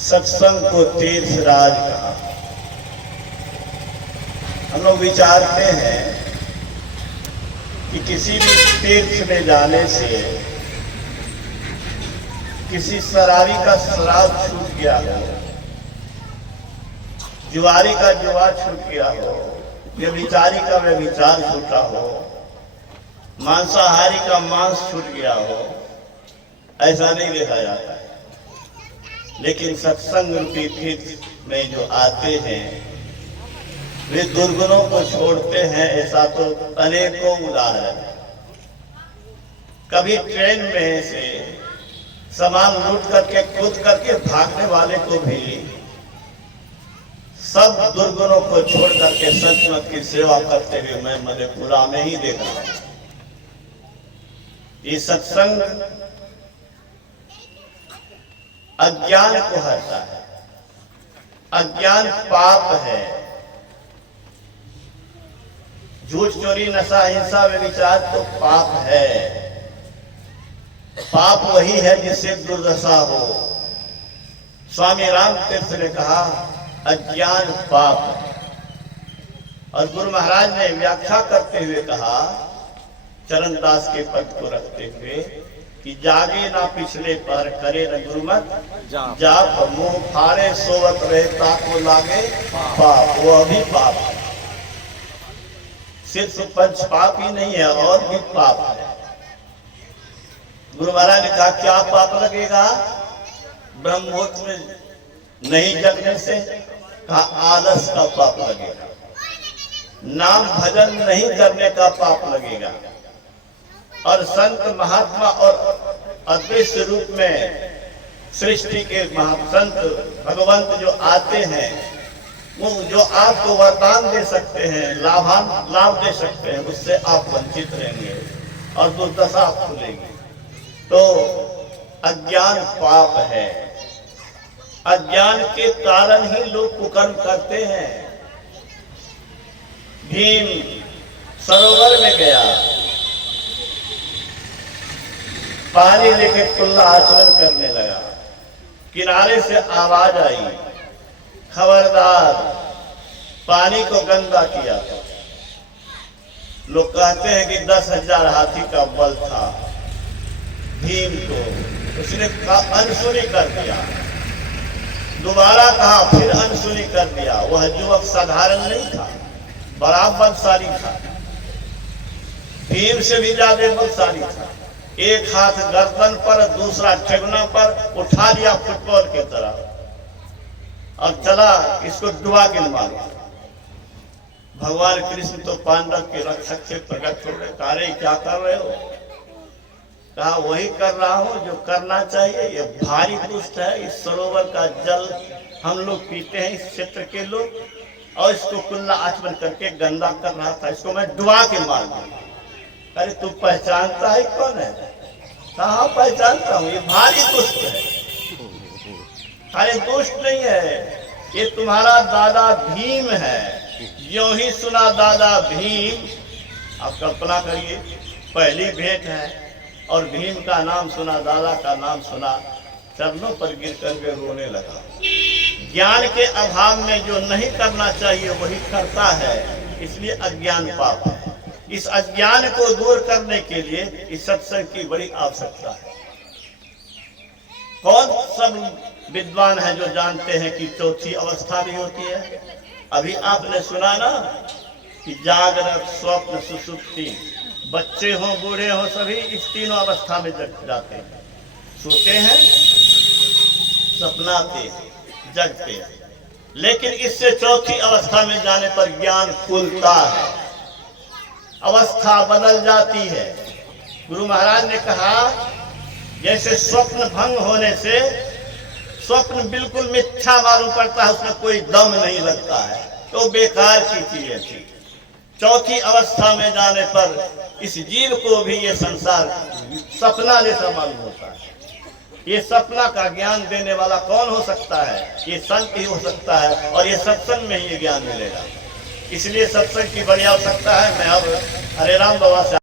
सत्संग को तीर्थ राज कहा। हम लोग विचारते हैं कि किसी भी तीर्थ में जाने से किसी शराबी का शराब छूट गया हो, जुआरी का जुआ छूट गया हो, व्यभिचारी का व्यभिचार छूटा हो, मांसाहारी का मांस छूट गया हो, ऐसा नहीं देखा जाता है। लेकिन सत्संग रूपी तीर्थ में जो आते हैं वे दुर्गुणों को छोड़ते हैं। ऐसा तो अनेकों उदाहरण है। कभी ट्रेन में से सामान लूट करके कूद करके भागने वाले को भी सब दुर्गुणों को छोड़ करके सचमुच की सेवा करते हुए मैं मधेपुरा में ही देखा हूं। ये सत्संग अज्ञान को हरता है। अज्ञान पाप है। झूठ चोरी नशा हिंसा व्यभिचार तो पाप है। पाप वही है जिससे दुर्दशा हो। स्वामी रामतीर्थ ने कहा अज्ञान पाप है। और गुरु महाराज ने व्याख्या करते हुए कहा चरणदास के पद को रखते हुए कि जागे ना पिछले पर करे न गुरुमत जाप मुंह फाड़े सोवत रहे ताको लागे पाप। वो भी पाप है। सिर्फ पंच पाप ही नहीं है और भी पाप है। गुरु महाराज ने कहा क्या पाप लगेगा? ब्रह्मोत्तर में नहीं जगने से कहा आलस का पाप लगेगा। नाम भजन नहीं करने का पाप लगेगा। और संत महात्मा और अद्वैत रूप में सृष्टि के महासंत भगवंत जो आते हैं वो जो आपको वरदान दे सकते हैं, लाभ दे सकते हैं, उससे आप वंचित रहेंगे और दुर्दशा खुलेगी। तो अज्ञान पाप है। अज्ञान के कारण ही लोग कुकर्म करते हैं। भीम सरोवर में गया, पानी लेके कुल्ला आचरण करने लगा। किनारे से आवाज आई खबरदार, पानी को गंदा किया था। लोग कहते हैं कि 10,000 हाथी का बल था भीम को। उसने अनसुनी कर दिया। दोबारा कहा, फिर अनसुनी कर दिया। वह युवक साधारण नहीं था, बड़ा बलशाली था। भीम से भी ज्यादा बलशाली था। एक हाथ गर्दन पर, दूसरा ठेगना पर उठा लिया फुटबॉल की तरह और चला इसको डुबा के मारो। भगवान कृष्ण तो पांडव के रक्षक से प्रकट हो गए। कार्य क्या कर रहे हो? कहा वही कर रहा हूं जो करना चाहिए। ये भारी दुष्ट है। इस सरोवर का जल हम लोग पीते हैं, इस क्षेत्र के लोग, और इसको कुल्ला आचमन करके गंदा कर रहा था। इसको मैं डुबा के मार दूंगा। अरे तू पहचानता है कौन है? कहा पहचानता हूं, ये भारी दुष्ट है। अरे दुष्ट नहीं है, ये तुम्हारा दादा भीम है। यूं ही सुना दादा भीम। आप कल्पना करिए, पहली भेंट है और भीम का नाम सुना, दादा का नाम सुना, चरणों पर गिर करके रोने लगा। ज्ञान के अभाव में जो नहीं करना चाहिए वही करता है, इसलिए अज्ञान पाप है। इस अज्ञान को दूर करने के लिए इस सत्संग की बड़ी आवश्यकता है। कौन सब विद्वान हैं जो जानते हैं कि चौथी अवस्था भी होती है? अभी आपने सुना ना कि जागृत, स्वप्न, सुषुप्ति, बच्चे हों बूढ़े हों सभी इस तीनों अवस्था में जाते हैं। सोते हैं, सपनाते हैं, जगते हैं। लेकिन इससे चौथी अवस्था में जाने पर ज्ञान खुलता है, अवस्था बदल जाती है। गुरु महाराज ने कहा जैसे स्वप्न भंग होने से स्वप्न बिल्कुल मिथ्या मालूम पड़ता है, उसमें कोई दम नहीं लगता है, तो बेकार की चीजें थी। चौथी अवस्था में जाने पर इस जीव को भी ये संसार सपना जैसा मालूम होता है। ये सपना का ज्ञान देने वाला कौन हो सकता है? ये संत ही हो सकता है, और ये सत्संग में ही ये ज्ञान मिलेगा। इसलिए सत्संग की बड़ी आवश्यकता है। मैं अब हरे राम बाबा से